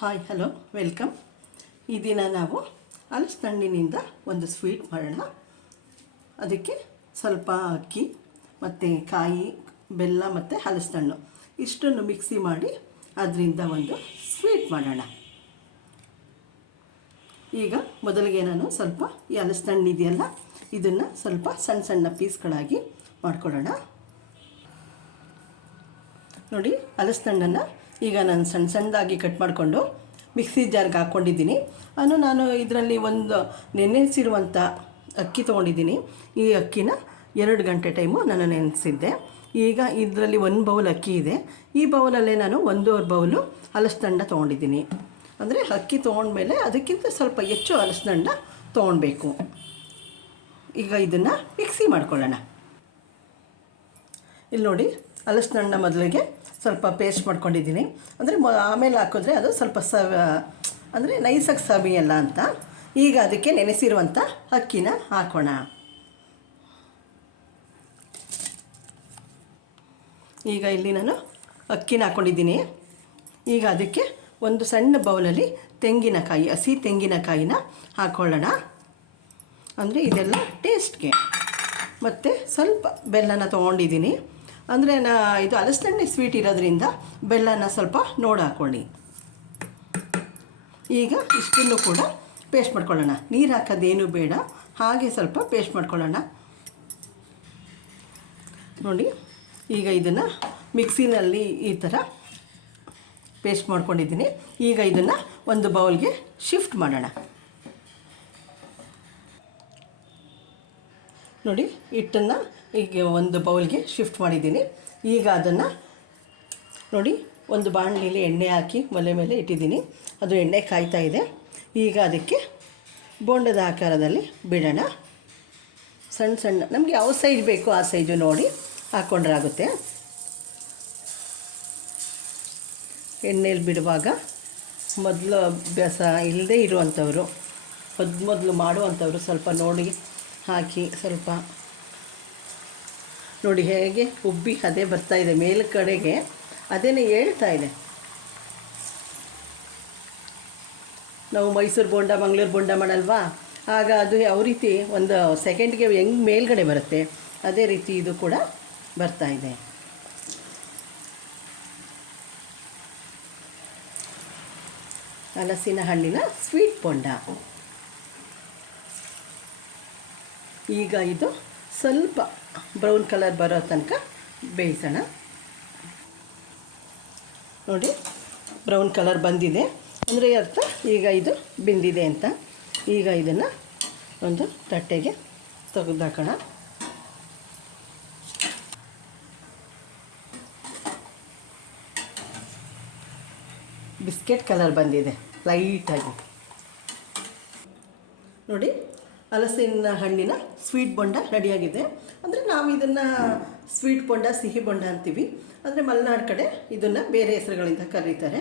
Hi hello welcome. ಈ ದಿನ ನಾವು ಹಲಸಿನಹಣ್ಣಿನಿಂದ ಒಂದು ಸ್ವೀಟ್ ಮಾಡೋಣ. ಅದಕ್ಕೆ ಸ್ವಲ್ಪ ಅಕ್ಕಿ ಮತ್ತು ಕಾಯಿ, ಬೆಲ್ಲ ಮತ್ತು ಹಲಸಿನಹಣ್ಣು ಇಷ್ಟನ್ನು ಮಿಕ್ಸಿ ಮಾಡಿ ಅದರಿಂದ ಒಂದು ಸ್ವೀಟ್ ಮಾಡೋಣ. ಈಗ ಮೊದಲಿಗೆ ನಾನು ಸ್ವಲ್ಪ ಈ ಹಲಸಿನಹಣ್ಣು ಇದೆಯಲ್ಲ, ಇದನ್ನು ಸ್ವಲ್ಪ ಸಣ್ಣ ಸಣ್ಣ ಪೀಸ್ಗಳಾಗಿ ಮಾಡ್ಕೊಳ್ಳೋಣ. ನೋಡಿ, ಹಲಸಿನಹಣ್ಣನ್ನು ಈಗ ನಾನು ಸಣ್ಣ ಸಣ್ಣದಾಗಿ ಕಟ್ ಮಾಡಿಕೊಂಡು ಮಿಕ್ಸಿ ಜಾರ್ಗೆ ಹಾಕ್ಕೊಂಡಿದ್ದೀನಿ. ನಾನು ಇದರಲ್ಲಿ ಒಂದು ನೆನೆಸಿರುವಂಥ ಅಕ್ಕಿ ತೊಗೊಂಡಿದ್ದೀನಿ. ಈ ಅಕ್ಕಿನ 2 ಗಂಟೆ ಟೈಮು ನಾನು ನೆನೆಸಿದ್ದೆ. ಈಗ ಇದರಲ್ಲಿ 1 ಬೌಲ್ ಅಕ್ಕಿ ಇದೆ. ಈ ಬೌಲಲ್ಲೇ ನಾನು 1.5 ಬೌಲು ಹಲಸಿನಹಣ್ಣು ತೊಗೊಂಡಿದ್ದೀನಿ. ಅಂದರೆ ಅಕ್ಕಿ ತೊಗೊಂಡ್ಮೇಲೆ ಅದಕ್ಕಿಂತ ಸ್ವಲ್ಪ ಹೆಚ್ಚು ಹಲಸಿನಹಣ್ಣು ತೊಗೊಳ್ಬೇಕು. ಈಗ ಇದನ್ನು ಮಿಕ್ಸಿ ಮಾಡ್ಕೊಳ್ಳೋಣ. ಇಲ್ಲಿ ನೋಡಿ, ಹಲಸಿನಹಣ್ಣು ಮೊದಲಿಗೆ ಸ್ವಲ್ಪ ಪೇಸ್ಟ್ ಮಾಡ್ಕೊಂಡಿದ್ದೀನಿ. ಅಂದರೆ ಆಮೇಲೆ ಹಾಕಿದ್ರೆ ಅದು ಸ್ವಲ್ಪ ಅಂದರೆ ನೈಸಾಗಿ ಸವಿಯಲ್ಲ ಅಂತ. ಈಗ ಅದಕ್ಕೆ ನೆನೆಸಿರುವಂಥ ಅಕ್ಕಿನ ಹಾಕೋಣ. ಈಗ ಇಲ್ಲಿ ನಾನು ಅಕ್ಕಿನ ಹಾಕ್ಕೊಂಡಿದ್ದೀನಿ. ಈಗ ಅದಕ್ಕೆ ಒಂದು ಸಣ್ಣ ಬೌಲಲ್ಲಿ ತೆಂಗಿನಕಾಯಿ, ಹಸಿ ತೆಂಗಿನಕಾಯಿನ ಹಾಕ್ಕೊಳ್ಳೋಣ. ಅಂದರೆ ಇದೆಲ್ಲ ಟೇಸ್ಟ್ಗೆ. ಮತ್ತು ಸ್ವಲ್ಪ ಬೆಲ್ಲನ ತೊಗೊಂಡಿದ್ದೀನಿ. ಅಂದರೆ ಇದು ಹಲಸಿನಹಣ್ಣು ಸ್ವೀಟ್ ಇರೋದ್ರಿಂದ ಬೆಲ್ಲನ ಸ್ವಲ್ಪ ನೋಡಿ ಹಾಕ್ಕೊಳ್ಳಿ. ಈಗ ಇಷ್ಟನ್ನು ಕೂಡ ಪೇಸ್ಟ್ ಮಾಡ್ಕೊಳ್ಳೋಣ. ನೀರು ಹಾಕೋದೇನು ಬೇಡ, ಹಾಗೆ ಸ್ವಲ್ಪ ಪೇಸ್ಟ್ ಮಾಡ್ಕೊಳ್ಳೋಣ. ನೋಡಿ, ಈಗ ಇದನ್ನು ಮಿಕ್ಸಿನಲ್ಲಿ ಈ ಥರ ಪೇಸ್ಟ್ ಮಾಡ್ಕೊಂಡಿದ್ದೀನಿ. ಈಗ ಇದನ್ನು ಒಂದು ಬೌಲ್ಗೆ ಶಿಫ್ಟ್ ಮಾಡೋಣ. ನೋಡಿ, ಹಿಟ್ಟನ್ನು ಈಗ ಒಂದು ಬೌಲ್ಗೆ ಶಿಫ್ಟ್ ಮಾಡಿದ್ದೀನಿ. ಈಗ ಅದನ್ನು ನೋಡಿ, ಒಂದು ಬಾಣಲಿಲಿ ಎಣ್ಣೆ ಹಾಕಿ ಒಲೆ ಮೇಲೆ ಇಟ್ಟಿದ್ದೀನಿ. ಅದು ಎಣ್ಣೆ ಕಾಯ್ತಾ ಇದೆ. ಈಗ ಅದಕ್ಕೆ ಬೋಂಡದ ಆಕಾರದಲ್ಲಿ ಬಿಡೋಣ. ಸಣ್ಣ ಸಣ್ಣ ನಮಗೆ ಯಾವ ಸೈಜ್ ಬೇಕು ಆ ಸೈಜು ನೋಡಿ ಹಾಕ್ಕೊಂಡ್ರೆ ಆಗುತ್ತೆ. ಎಣ್ಣೆಯಲ್ಲಿ ಬಿಡುವಾಗ ಮೊದಲು ಅಭ್ಯಾಸ ಇಲ್ಲದೇ ಇರುವಂಥವರು, ಮೊದಲು ಮಾಡುವಂಥವರು ಸ್ವಲ್ಪ ನೋಡಿ ಹಾಕಿ. ಸ್ವಲ್ಪ ನೋಡಿ ಹೇಗೆ ಉಬ್ಬಿ ಅದೇ ಬರ್ತಾಯಿದೆ, ಮೇಲ್ಕಡೆಗೆ ಅದೇನೇ ಹೇಳ್ತಾ ಇದೆ. ನಾವು ಮೈಸೂರು ಬೋಂಡ, ಮಂಗಳೂರು ಬೋಂಡ ಮಾಡಲ್ವಾ, ಆಗ ಅದು ಯಾವ ರೀತಿ ಒಂದು ಸೆಕೆಂಡ್ಗೆ ಹೆಂಗೆ ಮೇಲ್ಗಡೆ ಬರುತ್ತೆ, ಅದೇ ರೀತಿ ಇದು ಕೂಡ ಬರ್ತಾಯಿದೆ. ಹಲಸಿನ ಹಣ್ಣಿನ ಸ್ವೀಟ್ ಬೋಂಡ. ಈಗ ಇದು ಸ್ವಲ್ಪ ಬ್ರೌನ್ ಕಲರ್ ಬರೋ ತನಕ ಬೇಯಿಸೋಣ. ನೋಡಿ, ಬ್ರೌನ್ ಕಲರ್ ಬಂದಿದೆ ಅಂದರೆ ಅರ್ಥ ಈಗ ಇದು ಬೆಂದಿದೆ ಅಂತ. ಈಗ ಇದನ್ನು ಒಂದು ತಟ್ಟೆಗೆ ತೆಗೆದಾಕೋಣ. ಬಿಸ್ಕೆಟ್ ಕಲರ್ ಬಂದಿದೆ ಲೈಟಾಗಿ. ನೋಡಿ, ಹಲಸಿನ ಹಣ್ಣಿನ ಸ್ವೀಟ್ ಬೋಂಡ ರೆಡಿಯಾಗಿದೆ. ಅಂದರೆ ನಾವು ಇದನ್ನು ಸ್ವೀಟ್ ಬೋಂಡ, ಸಿಹಿ ಬೋಂಡ ಅಂತೀವಿ. ಅಂದರೆ ಮಲೆನಾಡು ಕಡೆ ಇದನ್ನು ಬೇರೆ ಹೆಸರುಗಳಿಂದ ಕರೀತಾರೆ.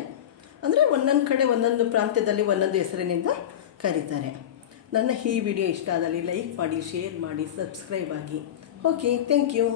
ಅಂದರೆ ಒಂದೊಂದು ಕಡೆ ಒಂದೊಂದು ಪ್ರಾಂತ್ಯದಲ್ಲಿ ಒಂದೊಂದು ಹೆಸರಿನಿಂದ ಕರೀತಾರೆ. ನನ್ನ ಈ ವಿಡಿಯೋ ಇಷ್ಟ ಆದಲ್ಲಿ ಲೈಕ್ ಮಾಡಿ, ಶೇರ್ ಮಾಡಿ, ಸಬ್ಸ್ಕ್ರೈಬ್ ಆಗಿ. Okay, thank you.